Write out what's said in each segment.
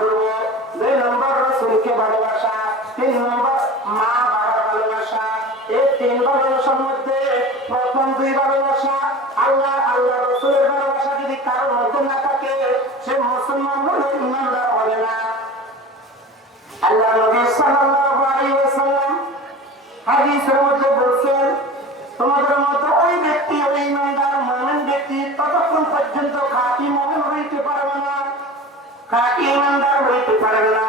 করব। 2 নম্বর রাসূলকে ভালোবাসা, 3 নম্বর মা বাবার ভালোবাসা। এই 3 ভালোবাসার মধ্যে প্রথম 2 ভালোবাসা আল্লাহ আল্লাহ রাসূলের ভালোবাসা যদি কারোর মধ্যে না থাকে সে মুসলমান হলে ঈমানদার হবে না। আল্লাহ নবী সাল্লাল্লাহু আলাইহি ওয়াসাল্লাম হাদিসের মধ্যে বলেছেন, তোমাদের মতো ওই ব্যক্তি, ওই ঈমানদার মুমিন ব্যক্তি ততক্ষণ পর্যন্ত খাঁটি মুমিন হইতে পারবে না, খাঁটি ঈমানদার হইতে পারবে না,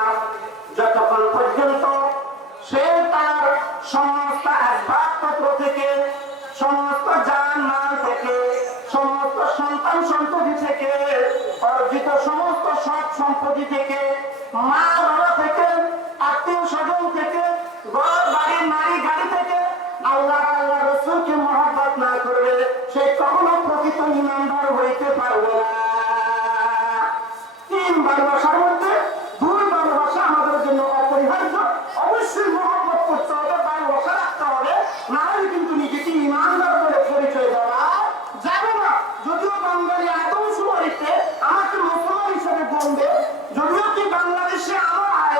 যতক্ষণ পর্যন্ত সে তার সমস্ত আসবাবপত্র থেকে, সমস্ত জান-মাল থেকে, সমস্ত সন্তান সন্ততি থেকে, অর্জিত সমস্ত সব সম্পত্তি থেকে, মা বাবা থেকে, আত্মীয় স্বজন থেকে, ঘর বাড়ি নারী গাড়ি থেকে আল্লাহ আল্লাহ রাসূলকে মহব্বত না করবে সে কখনো প্রকৃত ঈমানদার হইতে পারবে না। 3 ভালোবাসার মধ্যে 2 ভালোবাসা আমাদের জন্য অপরিহার্য। অবশ্যই মহব্বত করতে হবে, ভালোবাসা রাখতে হবে, না হলে কিন্তু নিজেকে ঈমানদার বলে পরিচয় দেওয়া যাবে না। যদিও বাঙালি আদমশুমারিতে আমাকে মুসলমান হিসেবে গণবে, যদিও কি বাংলাদেশে আমার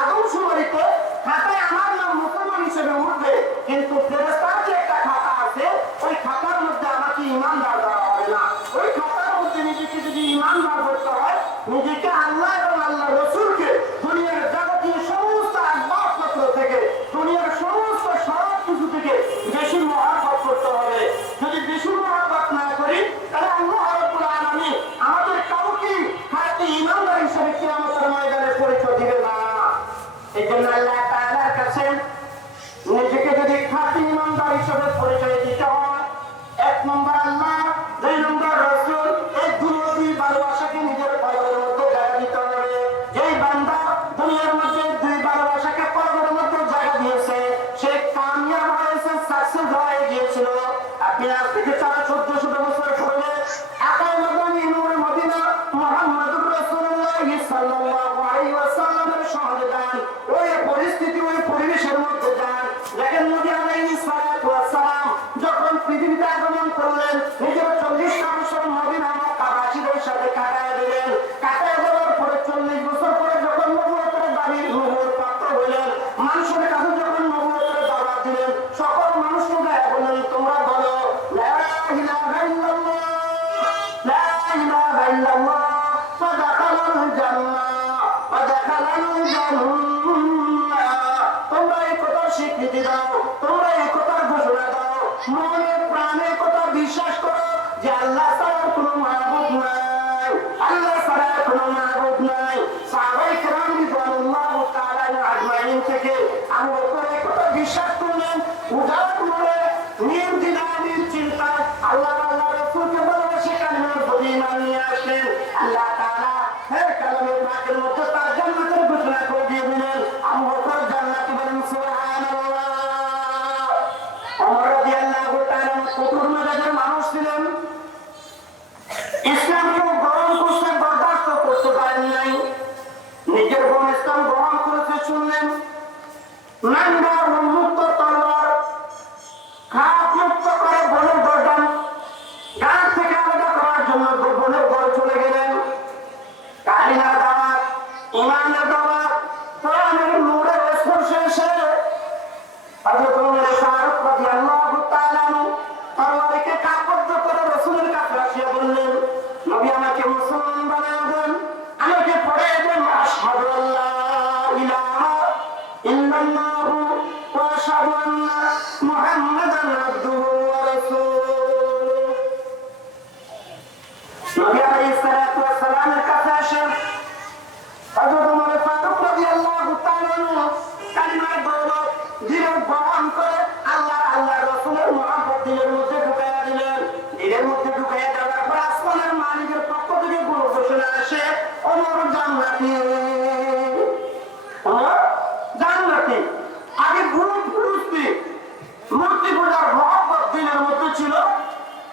আদমশুমারিতে খাতায় আমার নাম মুসলমান হিসেবে উঠবে, কিন্তু ফেরেশতার যে একটা খাতা আছে ওই খাতার মধ্যে আমাকে ঈমানদার দেওয়া হবে না। ওই খাতার মধ্যে নিজেকে যদি ঈমানদার করতে হয়, নিজেকে আল্লাহ এবং আল্লাহ রাসূলকে দুনিয়ার যাবতীয় সমস্ত আসবাবপত্র থেকে, দুনিয়ার সমস্ত সব কিছু থেকে বেশি মহব্বত করতে হবে। যদি বেশি মহব্বত না করি তাহলে আল্লাহ রাব্বুল আলামিন আমাদের কাউকে খাঁটি ঈমানদার হিসেবে কিয়ামতের ময়দানে পরিচয় দিবে না। এই জন্য আল্লাহ তাআলার কাছে নিজেকে যদি খাঁটি ঈমানদার হিসেবে পরিচয় দিতে হয়, 1 নম্বর আল্লাহ, 2 নম্বর রাসূল, এই দুই ভালোবাসাকে নিজের কলবের মধ্যে জায়গা দিতে হবে। যেই বান্দা দুনিয়ার মধ্যে 2 ভালোবাসাকে কলবের মধ্যে জায়গা দিয়েছে সে কামিয়াব হয়েছে, সাকসেস হয়ে গিয়েছিল। আপনি আজ থেকে 1400 বছর পূর্বে আকায় মাদানী নূরে মদিনা মুহাম্মদুর রাসূলুল্লাহ সাল্লাল্লাহু আলাইহি ওয়াসাল্লামের সহজদান ওই পরিস্থিতি, ওই পরিবেশের মধ্যে যান। দেখেন নবী আলাইহিস সালাতু ওয়াস সালাম যখন পৃথিবীতে আগমন করলেন, নিজের 40টা বছর মদিনা মক্কাবাসীদের সাথে কাটায় দিলেন। কাটায় দেওয়ার পরে 40 বছর পরে যখন নবুয়তের দাবির নবুয়ত প্রাপ্ত হলেন, মানুষের কাছে যখন নবুয়তের দাওয়াত দিলেন, সকল মানুষকে বললেন, তোমরা বলো লা ইলাহা ইল্লাল্লাহ, লা ইলাহা ইল্লাল্লাহ, ফাদাখালাল জান্নাহ, ফাদাখালাল জান্নাহ। তোমরা এই কথার স্বীকৃতি দাও, তোমরা এই কথার ঘোষণা দাও, মনে প্রাণে কথা বিশ্বাস করো যে আল্লাহ ছাড়া কোনো মাবুদ নাই, আল্লাহ ছাড়া কোনো মাবুদ নাই। সাহাবায়ে কেরাম রিদওয়ানুল্লাহি তাআলা আজমাইন থেকে আবু বকর এই কথা বিশ্বাস করলেন, উদার মনে নির্দ্বিধায় চিন্তায় আল্লাহ আল্লাহ রাসূলকে ভালোবেসে কালিমার প্রতি ঈমান নিয়ে আসলেন। আল্লাহ তাআলা এই কালামের পাকের মধ্যে তার জান্নাতের ঘোষণা করে দিয়ে দিলেন। আবু বকর জান্নাতে বলেন সুবহানাল্লাহ। ওমর রাদিয়াল্লাহু তাআলা কঠোর মেজাজের মানুষ ছিলেন, ইসলামকে গ্রহণ করতে বরদাস্ত করতে পারেন নাই। নিজের বোন ইসলাম গ্রহণ করেছে শুনলেন, নাঙ্গা উন্মুক্ত তলোয়ার খাপ মুক্ত করে বোনের গর্দান গান থেকে আলাদা করার জন্য বোনের ঘরে চলে গেলেন। কালিমার দাওয়াত, ঈমানের দাওয়াত, কোরআনের নূরের স্পর্শে এসে হযরত ওমর ফারুক রাদিয়াল্লাহু তাআলা তরবারিকে কাপড় করে রাসূলের কাছে আসিয়া বললেন, নবী আমাকে মুসলমান বানায় দেন, আমাকে পড়ায় দেন আশহাদু আল্লা ইলাহা ইল্লাল্লাহু ওয়া আশহাদু আন্না মুহাম্মাদান আবদুহু ওয়া রাসূলুহু। নবী আলাইহিস সালাতু ওয়াস সালামের কাছে আসেন হযরত ওমর ফারুক রাদিয়াল্লাহু তাআলা কালিমার গৌরব জীবন গ্রহণ করে আল্লাহ আল্লাহ রাসূলের মহব্বত দিলের মধ্যে ঢুকাইয়া দিলেন। দিলের মধ্যে ঢুকাইয়া দেওয়ার পর আসমানের মালিকের পক্ষ থেকে গুণ ঘোষণা আসে, ওমর জান্নাতি, ওমর জান্নাতি। আগে গুণ পুরুষটি মূর্তি পূজার মহব্বত দিলের মধ্যে ছিল,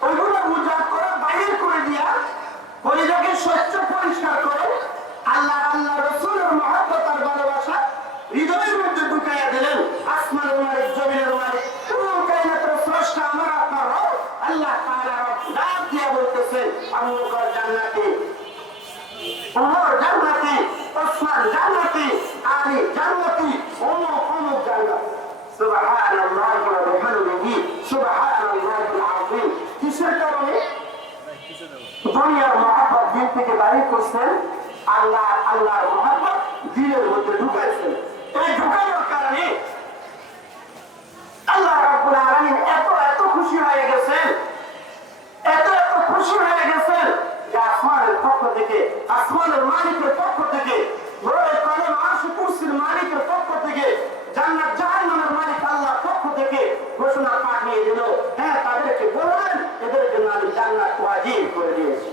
ওইগুলো পূজা করে বাহির করে দিয়া কলিজাকে স্বচ্ছ পরিষ্কার করে আল্লাহ আল্লাহ রাসূলের মহব্বত আর ভালোবাসা হৃদয়ের মধ্যে ঢুকাইয়া দিলেন। আসমানের মালিক, জমিনের মালিক, পুরো কায়নাতের স্রষ্টা আমার আপনার রব আল্লাহ তাআলা ডাক দিয়া বলতেছেন, আবু বকর জান্নাতি। উমর জান্নাতি, ওসমান জান্নাতি, আলী জান্নাতি, অমুক অমুক জান্নাতি। সুবহানাল্লাহি ওয়া বিহামদিহি সুবহানাল্লাহিল আযীম। কিসের কারণে? দুনিয়ার মহব্বত দিল থেকে বাহির করছেন, আল্লাহর মহব্বত দিলের মধ্যে ঢুকাইছেন। এই ঢুকানোর কারণে আল্লাহ রাব্বুল আলামিন এত খুশি হয়ে গেছেন, এত খুশি হয়ে গেছেন যে আসমানের পক্ষ থেকে, আসমানের মালিকের পক্ষ থেকে, বড় কালের আরশ কুরসির মালিকের পক্ষ থেকে, জান্নাত জাহান্নামের মালিক আল্লাহর পক্ষ থেকে ঘোষণা পাঠিয়ে দিল, হ্যাঁ তাদেরকে বললেন এদের জন্য আমি জান্নাত ওয়াজিব করে দিয়েছি।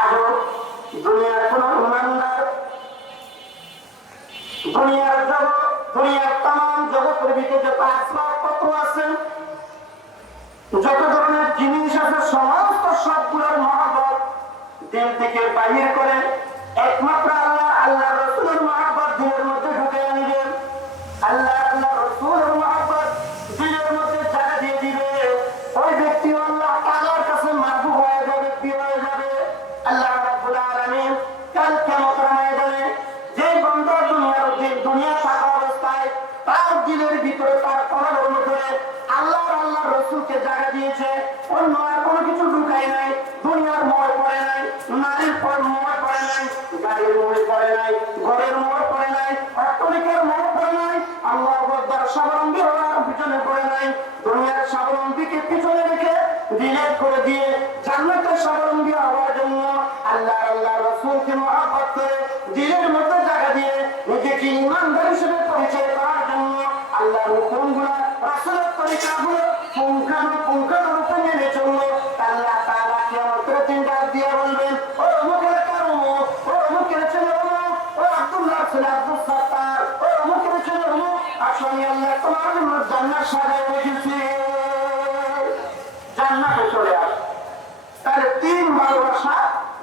আজও দুনিয়ার কোন ইমানদার, দুনিয়ার তাম জগতের ভিতরে যত আসবাবপত্র আছে, যত ধরনের জিনিস আছে, সমস্ত সবগুলোর মহব্বত দিল থেকে বাহির করে একমাত্র আল্লাহ রসুলের মহব্বত দিলের মধ্যে ঢুকে আনবেন। আল্লাহ রসুলের মহব্বত দিলের মধ্যে জায়গা দিয়ে দিবে, ওই ব্যক্তি আল্লাহ তাআলার কাছে মাহবুব হয়ে যাবে, প্রিয় হয়ে যাবে। আল্লাহ রাব্বুল আলামিন কাল কিয়ামতের ময়দানে যে বান্দা দুনিয়া থাকা অবস্থায় তার দিলের ভিতরে, তার কলবের মধ্যে আল্লাহ রসুলকে জায়গা দিয়েছে, অন্য আর কোনো কিছু ঢুকায় নাই, দুনিয়ার মোড় পড়ে নাই, নারীর পর মোড় পড়ে নাই, গাড়ির মোড় পড়ে নাই, ঘরের মোড় পড়ে নাই, অট্টালিকার মোড় পড়ে নাই, আল্লাহ আকবার স্বাবলম্বী হওয়ার পিছনে পড়ে নাই, দুনিয়ার স্বাবলম্বীকে পিছনে রেখে ডিলেট করে দিয়ে জান্নাতের স্বাবলম্বী হওয়ার জন্য আল্লাহ রসুলকে মহব্বত করে দিলের মধ্যে জায়গা দিয়ে নিজেকে ইমানদার হিসেবে পরিচয় করার জন্য আল্লাহর হুকুমগুলো, রাসূলের তরিকাগুলো পুঙ্খানুপুঙ্খরূপে মেনে চললো। আল্লাহ তাআলা কিয়ামতের দিন ডাক দিয়ে বলবেন, ও অমুকের কারুমুক, ও অমুকের ছেলে অমুক, ও আব্দুল্লাহ ছেলে আব্দুল সাত্তার, ও অমুকের ছেলে অমুক, আসো আমি আল্লাহ তোমার জন্য জান্নাত সাজায় রেখেছি, জান্নাতে চলে আস। তাহলে তিন ভালোবাসা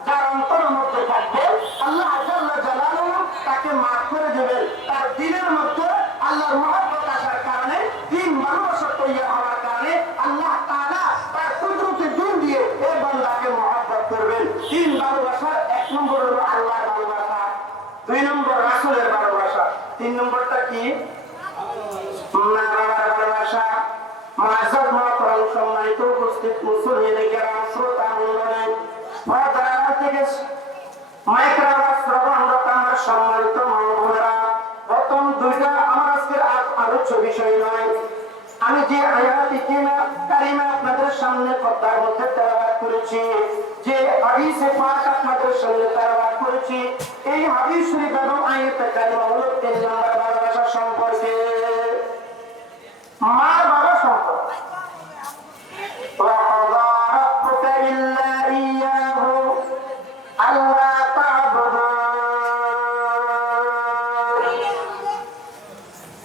যার অন্তরের মধ্যে থাকবে, আল্লাহ জাল্লা জালালুহু তাকে মাফ করে দেবেন। তার দিলের মধ্যে আল্লাহর মহব্বত আসার কারণে, তিন ভালোবাসা তৈরি হওয়ার কারণে আল্লাহ তাআলা তার কুদরতের দিন দিয়ে এই বান্দাকে মহব্বত করবেন। তিন ভালোবাসার এক নম্বর হলো আল্লাহর ভালোবাসা, দুই নম্বর রাসূলের ভালোবাসা, তিন নম্বরটা কি? মা বাবার ভালোবাসা। মাঝাব মহতরম সম্মানিত উপস্থিত মুসলিম কেরাম, শ্রোতা মণ্ডলী, পর্দার থেকে মাইক্রোফোন শ্রবণরত আমার সম্মানিত মা-বোনেরা, প্রথম দুইটা আমার আজকের আলোচ্য বিষয় নয়। আমি যে আয়াত কারিমা আপনাদের সামনে পর্দার মধ্যে তেলাওয়াত করেছি, যে হাদিসে পাক আপনাদের সামনে তেলাওয়াত করেছি, এই হাদিস শরীফ এবং আয়াতে কারিমা হলো তিন নম্বর ভালোবাসা সম্পর্কে, মা বাবা সম্পর্কে। وَقَضَى رَبُّكَ إِلَّا إِيَّاهُ أَلَّا تَعْبُدُوا।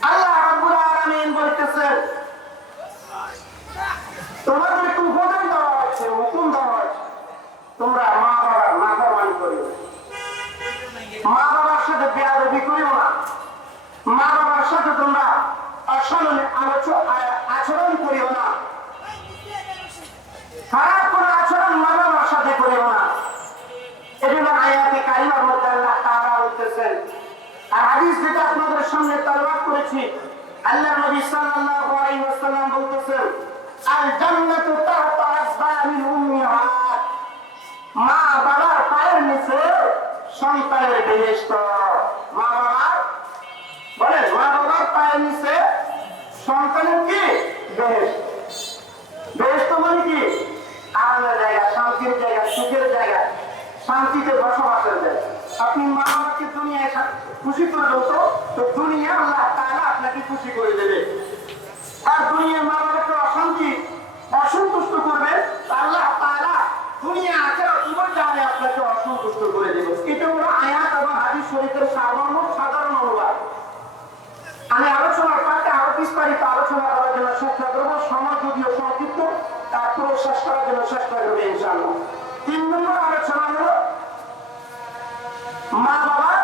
আল্লাহ রাব্বুল আলামিন বলতেছেন, তোমাদেরকে উপদেশ দেওয়া হয়েছে, হুকুম দেওয়া হয়েছে, তোমরা মা বাবার নাফরমানি করিও, মা বাবার সাথে বেয়াদবি করিও না, মা বাবার সাথে তোমরা অসম্মানে আচরণ করিও না, খারাপ কোন আচরণ মা বাবার সাথে করিও না। এজন্য আয়াতে কারিমার মধ্যে আল্লাহ তাআলা বলতেছেন, আর হাদিস যেটা আপনাদের সামনে তেলাওয়াত করেছি, আল্লাহ নবী সাল্লাল্লাহু আলাইহি ওয়াসাল্লাম বলতেছেন, আল জান্নাতু তাহতা আসবাবিল উম্মাহাত, মা বাবার পায়ের নিচে সন্তানের বেহেশত। মা বাবার বলেন, মা বাবার পায়ের নিচে সন্তানের কি বেহেশত? বেহেশত মানে কি? আরামের জায়গা, শান্তির জায়গা, সুখের জায়গা, শান্তিতে বসবাসের জায়গা। আপনি মা বাবাকে দুনিয়ায় খুশি করে দেবো, তো দুনিয়া আল্লাহ তাআলা আপনাকে খুশি করে দেবে। আর দুনিয়ার মা বাবাকে অসন্তুষ্ট করবে, আল্লাহ তাআলা দুনিয়া আখিরাত উভয় জায়গায় আপনাকে অসন্তুষ্ট করে দেবে। এটা হলো আয়াত এবং হাদিস শরীফের সাধারণ অনুবাদ। আমি আলোচনার পাশে আরো বিস্তারিত আলোচনা করার জন্য চেষ্টা করবো, সময় যদিও সংক্ষিপ্ত, তারপরে শেষ করার জন্য চেষ্টা করবো ইনশাআল্লাহ। তিন নম্বর আলোচনা হলো মা বাবার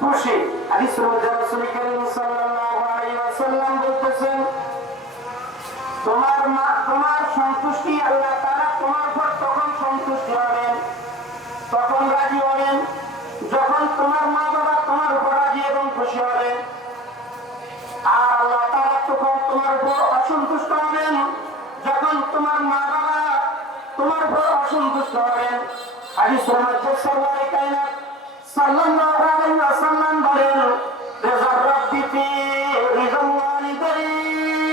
খুশি। হাদিসের মধ্যে রাসূল কারীম সাল্লাল্লাহু আলাইহি ওয়াসাল্লাম বলতেছেন, তোমার সন্তুষ্টি, আল্লাহ তাআলা তোমার উপর তখন সন্তুষ্ট হবেন তোমার মা বাবা তোমার উপর রাজি এবং খুশি হবেন, আর আল্লাহ তাআলা তখন তোমার উপর অসন্তুষ্ট হবেন যখন তোমার মা বাবা তোমার উপর অসন্তুষ্ট হবেন। হাদিসের মধ্যে সরওয়ারে কায়নাত সাল্লাল্লাহু আলাইহি ওয়াসাল্লাম বলেন, রিযা রাব্বি ফি রিযাল ওয়ালিদাইন,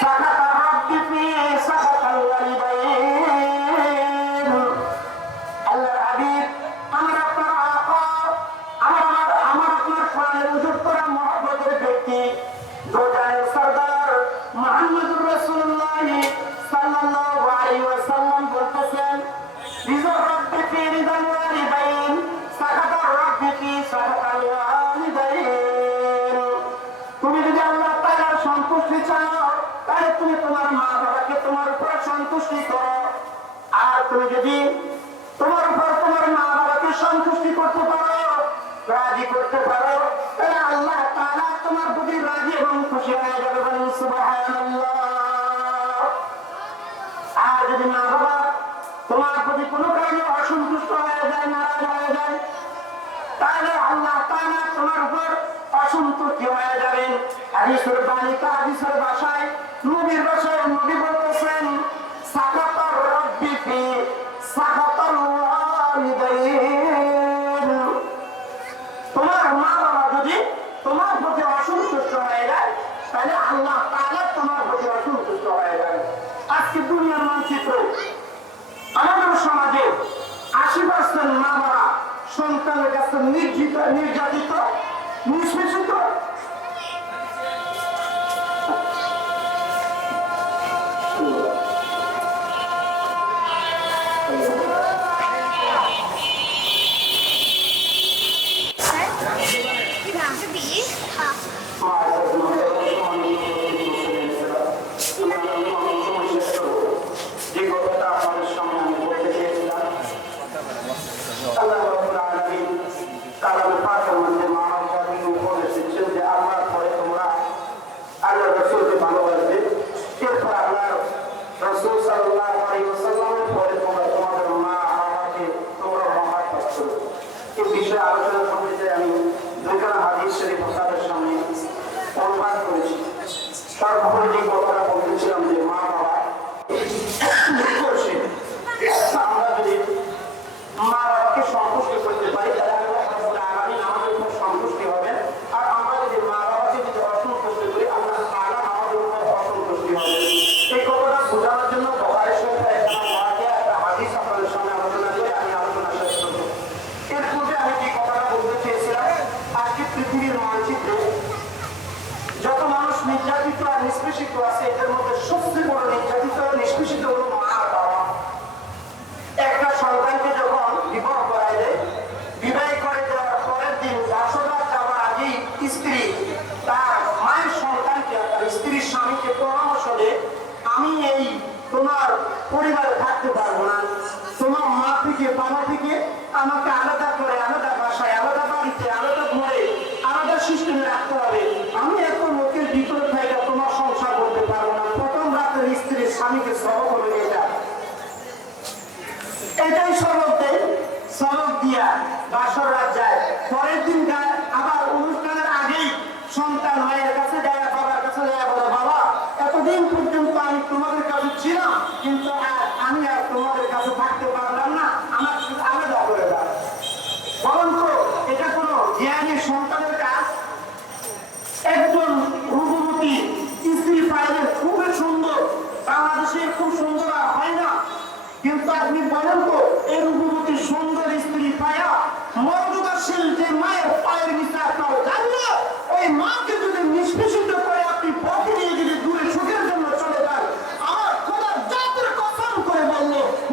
সাকাতা রাব্বি ফি সাকাতাল ওয়ালিদাইন। আল্লাহর হাবিব আমার আপনার আকা, আমার আপনার কোরআনের উজুর করা মহব্বতের ব্যক্তি দোজানের সরদার মুহাম্মদুর রাসূলুল্লাহ সাল্লাল্লাহু আলাইহি ওয়াসাল্লাম বলতেছেন, রিযা রাব্বি ফি রিযাল ওয়ালিদাইন, সাকাতা রাব্বি ফি সাকাতাল ওয়ালিদাইন। তুমি যদি আল্লাহ তাআলার সন্তুষ্টি চাও তাহলে তুমি তোমার মা বাবাকে তোমার উপর সন্তুষ্টি করো, আর তুমি যদি তোমার উপর তোমার মা বাবাকে সন্তুষ্টি করতে পারো, রাজি করতে পারো, তাহলে আল্লাহ তাআলা তোমার প্রতি রাজি এবং খুশি হয়ে যাবে। বলুন সুবহানাল্লাহ। আর যদি মা বাবা তোমার প্রতি কোনো কারণে অসন্তুষ্ট হয়ে যায়, নারাজ হয়ে যায়, তাহলে আল্লাহ তাআলা তোমার উপর অসন্তুষ্ট হয়ে যাবেন। হাদিসের বাণীতে হাদিসের ভাষায় নবীর ভাষায় নবী বলতেছেন, সাকাতার রাব্বি ফি সাকাতাল ওয়ালিদাইন। তোমার মা বাবা যদি তোমার প্রতি অসন্তুষ্ট হয়ে যায় তাহলে আল্লাহ তাআলা তোমার প্রতি অসন্তুষ্ট হয়ে যায়। আজকে দুনিয়ার মানচিত্র, আমাদের সমাজে ৮০% মা বাবা সন্তানের কাছে নির্যাতিত, নিষ্পেষিত। যে কথাটা আপনাদের সামনে আমি বলতে চেয়েছিলাম, আল্লাহ রাব্বুল আলামিন কালামে পাকের মধ্যে মানব জাতিকে উপদেশ দিচ্ছেন যে আল্লাহর পরে তোমরা আল্লাহর রাসূলকে ভালোবাসবে, এরপর আল্লাহর রাসূল সাল্লাল্লাহু আলাইহি ওয়াসাল্লামের পরে তোমরা তোমাদের মা বাবাকে তোমরা মহব্বত করো। এই বিষয়ে আলোচনা করতে চাই। আমি দুইখানা হাদিস শরীফ আপনাদের সামনে অনুবাদ করেছি। তারপরে যে কথাটা বলতেছিলাম যে মা বাবা আমরা যদি মা বাবাকে সন্তুষ্ট করতে পারি তাহলে আল্লাহ রাব্বুল আলামিন আমাদের উপর সন্তুষ্টি হবেন, আর আমরা যদি মা বাবাকে যদি অসন্তুষ্ট করি আল্লাহ তাআলা আমাদের উপর অসন্তুষ্টি হবেন। এই কথাটা বোঝানোর জন্য বুখারী শরীফের একটা হাদিস আপনাদের সামনে আলোচনা করে আমি আলোচনা শেষ করব। এর পূর্বে আমি যে কথাটা বলতে চেয়েছিলাম, আজকে পৃথিবীর মানচিত্রে যত মানুষ নির্যাতিত আর নিষ্পেষিত আছে, এদের মধ্যে সবচেয়ে বড় নির্যাতিত আর নিষ্পেষিত হলো মা আর বাবা। একটা সন্তানকে যখন বিবাহ করায় দেয়, বিবাহ করে দেওয়ার পরের দিন বাসরাত যাওয়ার আগেই স্ত্রী তার মায়ের সন্তানকে, তার স্ত্রীর স্বামীকে পরামর্শ দেয়, আমি এই তোমার পরিবারে থাকতে পারবো না, তোমার মা থেকে বাবা থেকে আমাকে আলাদা করে আলাদা বাসায় আলাদা বাড়িতে আলাদা ঘরে আলাদা সিস্টেমে রাখতে হবে, আমি এত লোকের ভিতরে থেকে তোমার সংসার করতে পারবো না। প্রথম রাতের স্ত্রীর স্বামীকে সবক হলো এটা, এটাই সবক দেয়। সবক দিয়া বাসর রাত যায়, পরের দিন যায় আবার অনুষ্ঠানের আগেই সন্তান মায়ের কাছে যায়, বাবার কাছে যায়, বলে বাবা এতদিন পর্যন্ত আমি তোমাদের কাছে ছিলাম, কিন্তু আমি আর তোমাদের কাছে থাকতে পারলাম না, আমার আলাদা করে দাও। বরং তো এটা কোনো জ্ঞানী সন্তানের কাজ? একজন রূপবতী স্ত্রী পাইলে খুবই সুন্দর, বাংলাদেশে খুব সুন্দর হয় না, কিন্তু আপনি বলেন তো এই রূপবতী সুন্দর স্ত্রী পায়া মর্যাদাশীল যে মায়ের পায়ের নিচে আপনার জানলে ওই মাকে যদি নিষ্পেষিত করে আপনি পথে নিয়ে যদি দূরে সুখের জন্য চলে যান, আমার খোদার জাতের কসম করে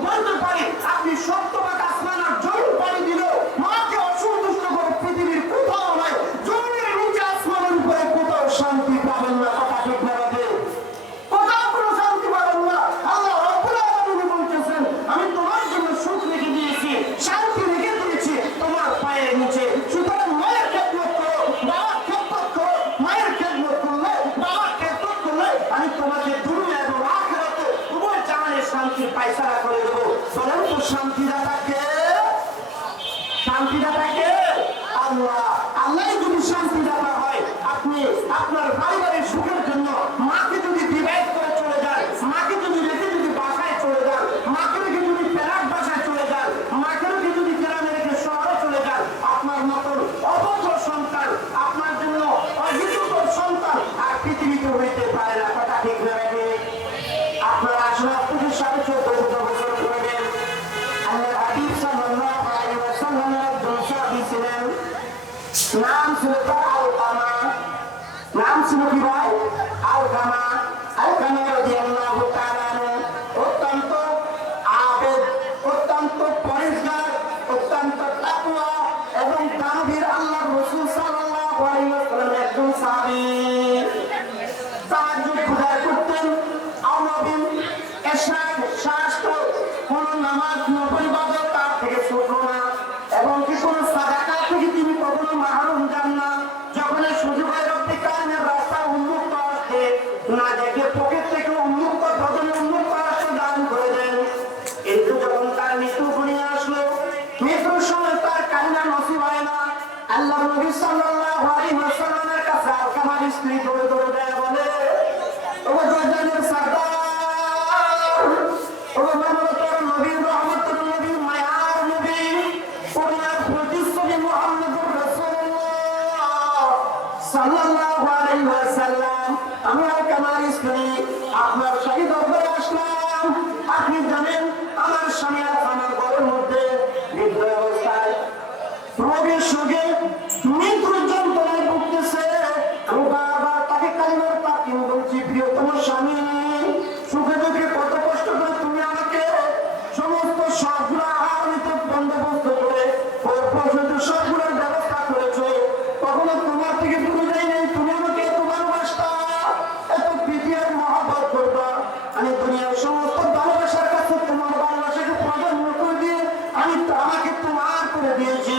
বলতে পারি আপনি 70 ভাগ আসমান আর জমিন পানি দিলেও মাকে অসন্তুষ্ট করে পৃথিবীর কোথাও নয়, জমিনের নিচে আসমানের উপরে কোথাও শান্তি পাবেন না। কথা ঠিক বলাতে কোথাও কোনো শান্তি পাবেন না। আল্লাহ রাব্বুল আলামিন বলতেছেন, আমি তোমার জন্য সুখ রেখে দিয়েছি, শান্তি রেখে দিয়েছি তোমার পায়ের নিচে। সুতরাং মায়ের খেদমত করো, বাবার খেদমত করো, শ্বাস তো কোন নামাজ নফল ইবাদত তার থেকে ছোট না, এবং কি কোন সাদাকা থেকে তিনি কখনো মাহরুম যান না। যখন সুযোগ হয় রব্বি কারিমের রাস্তা উন্মুক্ত আসছে, না দেখে পকেট থেকে উন্মুক্ত ভজনে উন্মুক্ত রাস্তা দান করে দেন। কিন্তু যখন তার মৃত্যু ঘনিয়ে আসলো, মৃত্যুর সময় তার কান্না নসিব হয় না। আল্লাহ নবী সাল্লাল্লাহু আলাইহি ওয়াসাল্লামের কাছে আলকামার স্ত্রী দৌড়ে দৌড়ে দেয়, বলে ও দরজানের সরদার, ও মানবতার নবী, রহমতুল নবী, মায়ার নবী, পরিবার প্রতিষ্ঠানী মুহাম্মদুর রাসূলুল্লাহ সাল্লাল্লাহু আলাইহি ওয়াসাল্লাম, আমি আলকামার স্ত্রী আপনার শাহী দরবারে আসলাম। আপনি জানেন আমার স্বামী আমার ঘরের মধ্যে বৃদ্ধ অবস্থায় রোগের সঙ্গে মৃত্যুর যন্ত্রণায় ভুগতেছে। আমি বারবার তাকে কালিমার তাকিম বলছি, প্রিয়তম স্বামী, সুখে দুঃখে কত কষ্ট করে তুমি আমাকে সমস্ত সবগুলো আহার নিতে বন্দোবস্ত করে সবগুলোর ব্যবস্থা করেছো, কখনো তোমার থেকে দূরে যাই নাই। তুমি আমাকে এত ভালোবাসতা, এত প্রীতি আর মহব্বত করবা। আমি দুনিয়ার সমস্ত ভালোবাসার কাছে তোমার ভালোবাসাকে প্রাধান্য করে দিয়ে আমাকে তোমার করে দিয়েছি।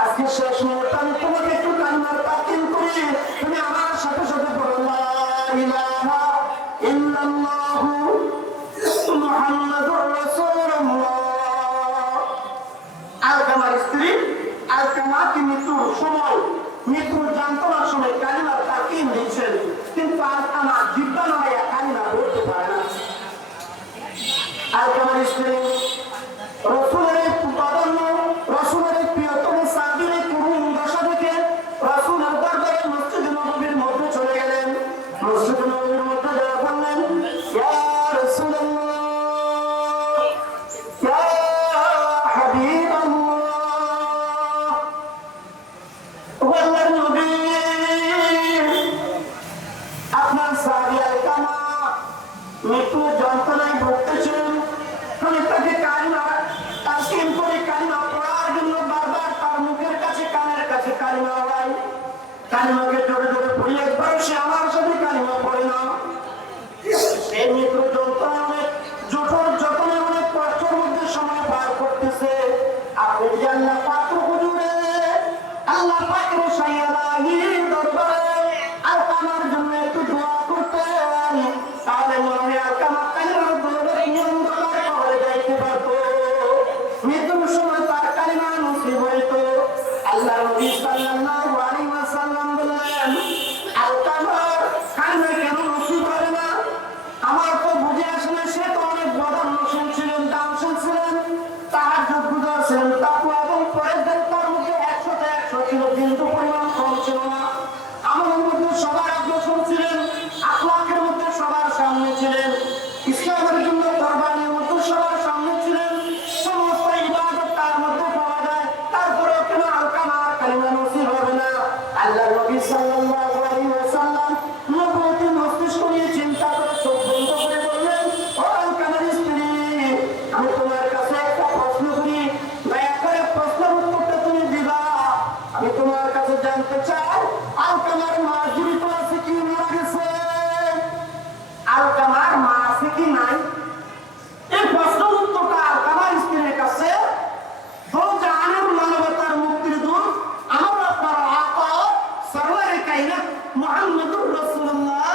আজকে শেষ মুহূর্তে আমি তোমাকে একটু কান্নার তাকিম করি, তুমি আমার সাথে সাথে বলো লা ইলাহা ইল্লাল্লাহু মুহাম্মাদুর রাসূলুল্লাহ। আলকামার স্ত্রী আলকামাকে মৃত্যুর সময়, মৃত্যুর যন্ত্রণার সময় কালিমার তাকিম দিয়েছেন, কিন্তু আলকামা জিব্বা নড়াইয়া কালিমা বলতে পারে না। আলকামার স্ত্রী রসুলের প্রাধান্য, রসুলের প্রিয়তম সাহাবীর করুণ দশা দেখে রসুলের দরবারে মসজিদে নববীর মধ্যে চলে গেলেন। মসজিদে নববীর মধ্যে যারা বললেন, ইয়া রাসূলুল্লাহ, ইয়া হাবিবাল্লাহ, ও আল্লাহর নবী, আপনার সাহাবী আলকামা মৃত্যুর যন্ত্রণায় ভুগতেছেন। আমি তাকে কালিমা তাসকিন করে কালিমা পড়ার জন্য বারবার তার মুখের কাছে কানের কাছে কালিমা হয়। কালিমাকে জোরে জোরে পড়ি, একবার সে আমার সাথে কালিমা পড়ে না। সে মৃত্যুর যন্ত্রণায় অনেক জঠর যতনে অনেক কষ্টের মধ্যে সময় পার করতেছে। আপনি যদি আল্লাহ পাক হুজুরে, আল্লাহ পাকের শাইয়ালাহির দরবারে আলকামার জন্য একটু দোয়া করতেন, তাহলে মনে হয় আলকামা কালিমার দরবারে অন্ধকার করে যাইতে পারতো, মৃত্যুর সময় তার কালিমা নসিব হইতো। আল্লাহ নবী সাল্লাল্লাহু আলাইহি ওয়াসাল্লাম বললেন, আলকামার কালিমা কেন নসিব হবে না? আমার তো বুঝে আসে না। সে তো অনেক বদান্যশীল ছিলেন, দানশীল ছিলেন, তাহাজ্জুদ গুজার ছিলেন, তাকওয়া এবং পরহেজগার তার মধ্যে 100তে 100 ছিল, কিন্তু পরিমাণ কম ছিল না। আমলের মধ্যে সবার অগ্রসর ছিলেন, আখলাকের মধ্যে সবার সামনে ছিলেন, ইসলামের জন্য কোরবানির মধ্যে সবার সামনে ছিলেন, সমস্ত ইবাদত তার মধ্যে পাওয়া যায়। তারপরেও কেন আলকামার কালিমা নসিব হবে না? আল্লাহ নবী সাল্লাল্লাহু আলাইহি ওয়াসাল্লাম নবুয়তি মস্তিষ্ক নিয়ে চিন্তা করে চোখ বন্ধ করে বললেন, ও আলকামার স্ত্রী, আমি তোমার কাছে একটা প্রশ্ন করি, দয়া করে প্রশ্নের উত্তরটা তুমি দিবা। আমি তোমার কাছে জানতে চাই, আলকামার মা জীবিত আছে কি মারা গেছে? আলকামার মা আছে কি নাই? এই প্রশ্নের উত্তরটা আলকামার স্ত্রীর কাছে দো জাহানের মানবতার মুক্তির দূত আমার আপনার আকা সরওয়ারে কায়নাত মুহাম্মদুর রাসূলুল্লাহ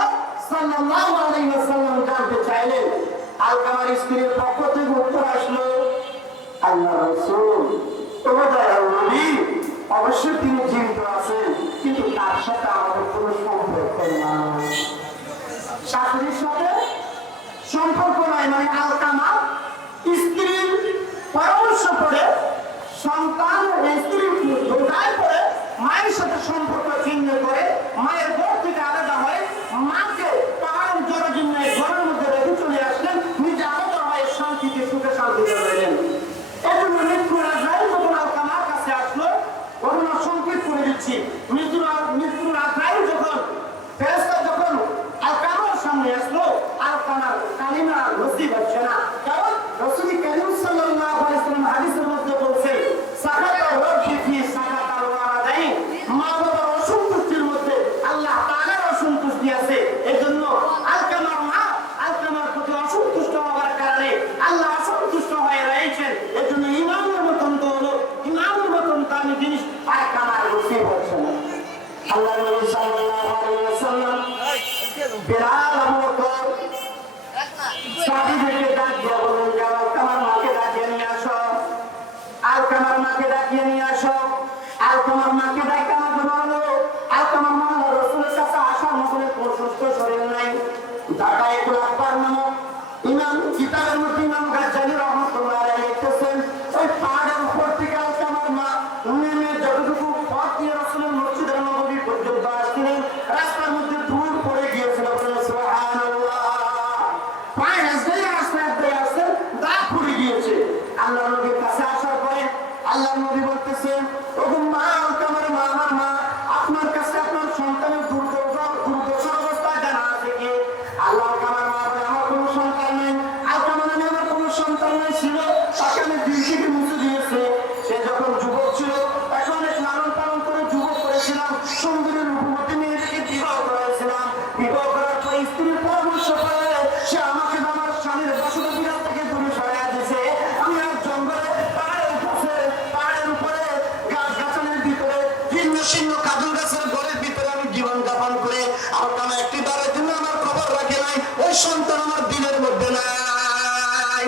সাল্লাল্লাহু আলাইহি ওয়াসাল্লাম জানতে চাইলেন। আলকামার স্ত্রীর পক্ষ থেকে উত্তর আসলো, আল্লাহ রাসূল, ও দয়াল নবী, অবশ্যই তিনি জীবিত আছেন, কিন্তু তার সাথে আমাদের কোনো সম্পর্ক নাই। শাশুড়ির সাথে সম্পর্ক নাই, মানে আলকামা স্ত্রীর পরামর্শ করে সন্তান স্ত্রীর ধোকায় পড়ে মায়ের সাথে সম্পর্ক ছিন্ন করে মায়ের ঘর থেকে আলাদা হয়ে মাকে পাহাড় জরাজীর্ণ ঘরের মধ্যে রেখে চলে আসলেন, নিজে আলাদা হয়ে শান্তিতে সুখে শান্তিতে রইলেন। এজন্য মৃত্যুর আজরাইল যখন আলকামার কাছে আসলো, ঘটনা সংকেত করে দিচ্ছি, মৃত্যুর আজরাইল যখন ফেরেশতা যখন আলকামার সামনে আসলো, আলকামার কালিমা নসিব হচ্ছে না। কারণ রাসূল কারীম সাল্লাল্লাহু আলাইহি ওয়াসাল্লাম হাদিসের মধ্যে বলছেন, সাকাতা রাব্বি ফি সাকাতাল ওয়ালাদাইন, মা বাবার বেলাল আবু বকর সাহাবীদেরকে ডাক দিয়ে বললেন, যাও আলকামার মাকে ডাকিয়ে নিয়ে আসো, আলকামার মাকে ডাকিয়ে নিয়ে আসো। আলকামার মাকে ডাকা বললো, আলকামার মা রাসূলের কাছে আসার মতো কোনো সুস্থ শরীর নাই। ঢাকায় একটু আকবর নামক ইমাম কিতাবের মধ্যে ইমাম গাজ্জালী রাহমাতুল্লাহ আলাইহি লিখতেছেন, ওই পাহাড়ের উপর থেকে আলকামার মা নেমে যতটুকু পথ দিয়ে রাসূলের মসজিদের নববী পর্যন্ত আসছিলেন, রাস্তার মধ্যে ধুল পড়ে গিয়েছিল। সুবহানাল্লাহ, পায়ে রাস্তায় দাগ পড়ে গিয়েছে। আল্লাহ নবীর কাছে আসার পরে আল্লাহ নবী বলতেছেন, ওগো মা আলকামার মা, আমার মা, আপনার কাছে আপনার সন্তানের দুর্দশা অবস্থা জানা আছে কি? আল্লাহ আলকামার মা বলে, আমার কোনো সন্তান নেই। আলকামার নামে আমার কোনো সন্তান নেই ছিল, তাকে আমি দিল থেকে মুছে দিয়েছে। সে যখন যুবক ছিল তাকে অনেক লালন পালন করে যুবক করেছিলাম, সুন্দরী রূপবতী মেয়েদেরকে বিবাহ করেছিলাম। বিবাহ করার পরে স্ত্রীর পরামর্শ করে সে আমাকে আমার স্বামীর বসত বিরাট থেকে দূরে সরাইয়া দিয়েছে। আমি এক জঙ্গলে পাহাড়ের উপরে গাছ-গাছালির ভিতরে ভিন্ন ভিন্ন কাজল গাছের ঘরের ভিতরে আমি জীবন যাপন করে আমার একটি বারের জন্য আমার খবর রাখে নাই, ওই সন্তান আমার দিলের মধ্যে নাই।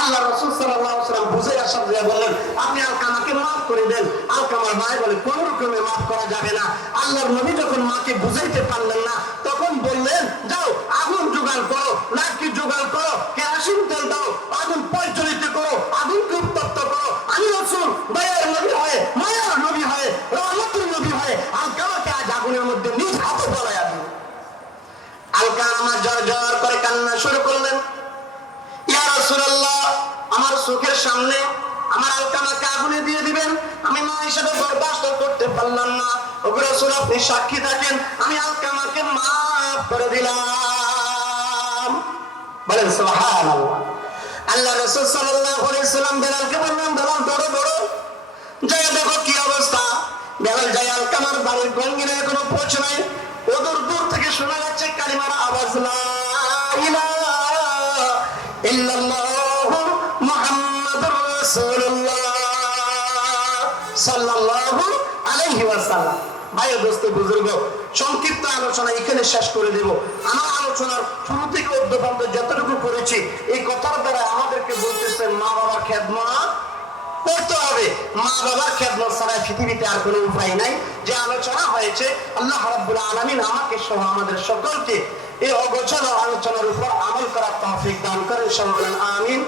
আল্লাহ রাসূল সাল্লাল্লাহু আলাইহি ওয়াসাল্লাম বুঝে আসার দিয়ে বললেন, আপনি আলকামাকে মাফ করে দেন। আলকামার ভাই বলে, কোন রকমে মাফ করা যাবে না। আল্লাহর নবী যখন মাকে বুঝাইতে পারলেন না, তখন বললেন, যাও আগুন জোগাড় করো, লাঠি জোগাড় করো, কেরোসিন তেল দাও, আগুন পরিচালিত করো, আগুনকে উত্তপ্ত করো। আমি রাসূল দয়ার নবী হয়ে, মায়ার নবী হয়ে, রহমতের নবী হয়ে আলকামাকে আজ আগুনের মধ্যে নিজ হাতে জ্বালাইয়া দিই। আলকামা জ্বর জ্বর করে কান্না শুরু করলেন, ইয়া রাসূলুল্লাহ, আমার চোখের সামনে আমার আলকামাকে আগুনে দিয়ে দিবেন, আমি মা হিসেবে বরদাস্ত করতে পারলাম না। ওগো রাসূল, আপনি সাক্ষী থাকেন, আমি আলকামাকে মাফ করে দিলাম। বলেন সুবহানাল্লাহ। আল্লাহ রাসূল সাল্লাল্লাহু আলাইহি ওয়াসাল্লাম বেলালকে বললেন, বেলাল বড় বড় যায় দেখো কি অবস্থা। বেলাল যায় আলকামার বাড়ির গঙ্গিনে এখনো পৌঁছে নাই, ওদূর দূর থেকে শোনা যাচ্ছে কালিমার আওয়াজ, লা ইলাহা ইল্লাল্লাহু মুহাম্মাদুর রাসূলুল্লাহ সাল্লাল্লাহু আলাইহি ওয়াসাল্লাম। ভাই দোস্ত বুজুর্গ, সংক্ষিপ্ত আলোচনা এখানে শেষ করে দেব। আমার আলোচনার শুরু থেকে অদ্য পর্যন্ত যতটুকু করেছি, এই কথার দ্বারা আমাদেরকে বলতেছেন মা বাবার খেদমত করতে হবে। মা বাবার খেদমত ছাড়া পৃথিবীতে আর কোনো উপায় নাই। যে আলোচনা হয়েছে, আল্লাহ রাব্বুল আলামিন আমাকে সহ আমাদের সকলকে এই অগোচর আলোচনার উপর আমল করার তৌফিক দান করেন। সকলে বলেন আমিন।